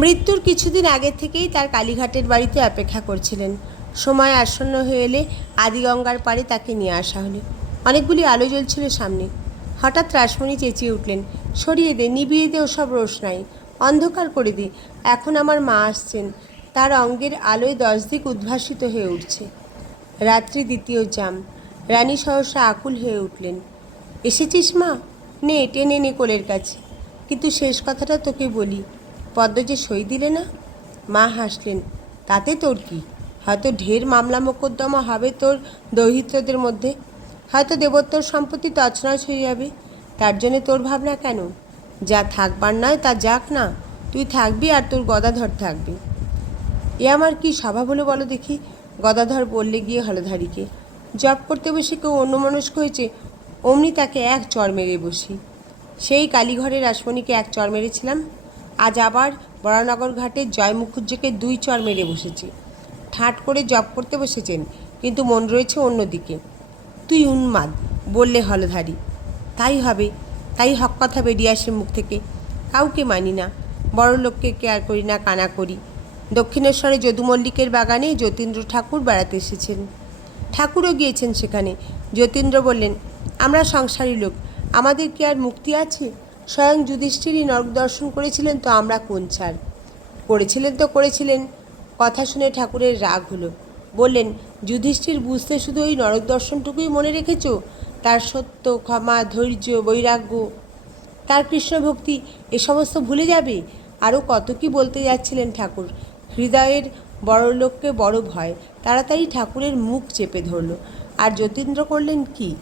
মৃত্যুর কিছুদিন আগে থেকেই তার কালীঘাটের বাড়িতে অপেক্ষা করছিলেন। সময় আসন্ন হয়ে এলে আদিগঙ্গার পাড়ে তাকে নিয়ে আসা হলো। অনেকগুলি আলো জ্বলছিল সামনে। হঠাৎ রাসমণি চেঁচিয়ে উঠলেন, সরিয়ে দে, নিবিয়ে দে, ওসব রোশনাই অন্ধকার করে দি, এখন আমার মা আসছেন। তার অঙ্গের আলোয় দশ দিক উদ্ভাসিত হয়ে উঠছে। রাত্রি দ্বিতীয় জাম। রানী সহসা আকুল হয়ে উঠলেন, এসেছিস মা? নে, টেনে নে কোলের কাছে। কিন্তু শেষ কথাটা তোকে বলি পদ্ম যে সই দিলে না? মা হাসলেন, তাতে তোর কি? হয়তো ঢের মামলা মোকদ্দমা হবে তোর দৌহিত্রদের মধ্যে। হয়তো দেবত্বর সম্পত্তি তছনছ হয়ে যাবে। তার জন্যে তোর ভাবনা কেন? যা থাকবার নয় তা যাক না। তুই থাকবি আর তোর গদাধর থাকবি। এ আমার কি স্বভাব হলো বলো দেখি? গদাধর বললে গিয়ে হলধারীকে জব করতে বসে কেউ অন্যমনস্ক হয়েছে, অমনি তাকে এক চর মেরে বসি। সেই কালীঘরের রাসমণিকে এক চর মেরেছিলাম। আজ আবার বরানগর ঘাটে জয় মুখুজ্জকে দুই চর মেরে বসেছি। ঠাট করে জব করতে বসেছেন, কিন্তু মন রয়েছে অন্যদিকে। তুই উন্মাদ, বললে হলধারী। তাই হবে, তাই হক কথা বেরিয়ে আসে মুখ থেকে। কাউকে মানি না, বড় লোককে কেয়ার করি না, কানা করি। দক্ষিণেশ্বরে যদু মল্লিকের বাগানে যতীন্দ্র ঠাকুর বেড়াতে এসেছেন। ঠাকুরও গিয়েছেন সেখানে। যতীন্দ্র বললেন, আমরা সংসারী লোক, আমাদের কি আর মুক্তি আছে? স্বয়ং যুধিষ্ঠিরই নরক দর্শন করেছিলেন তো আমরা কোন ছাড়? করেছিলেন তো করেছিলেন। কথা শুনে ঠাকুরের রাগ হলো। বললেন, যুধিষ্ঠির বুঝতে শুধু ওই নরক দর্শনটুকুই মনে রেখেছ? তার সত্য, ক্ষমা, ধৈর্য, বৈরাগ্য? তার কৃষ্ণ ভক্তি এ সমস্ত ভুলে যাবে? আরও কত কি বলতে যাচ্ছিলেন ঠাকুর? হৃদয়ের বড় লোককে বড় ভয়। তাড়াতাড়ি ঠাকুরের মুখ চেপে ধরল। আর যতীন্দ্র করলেন কি?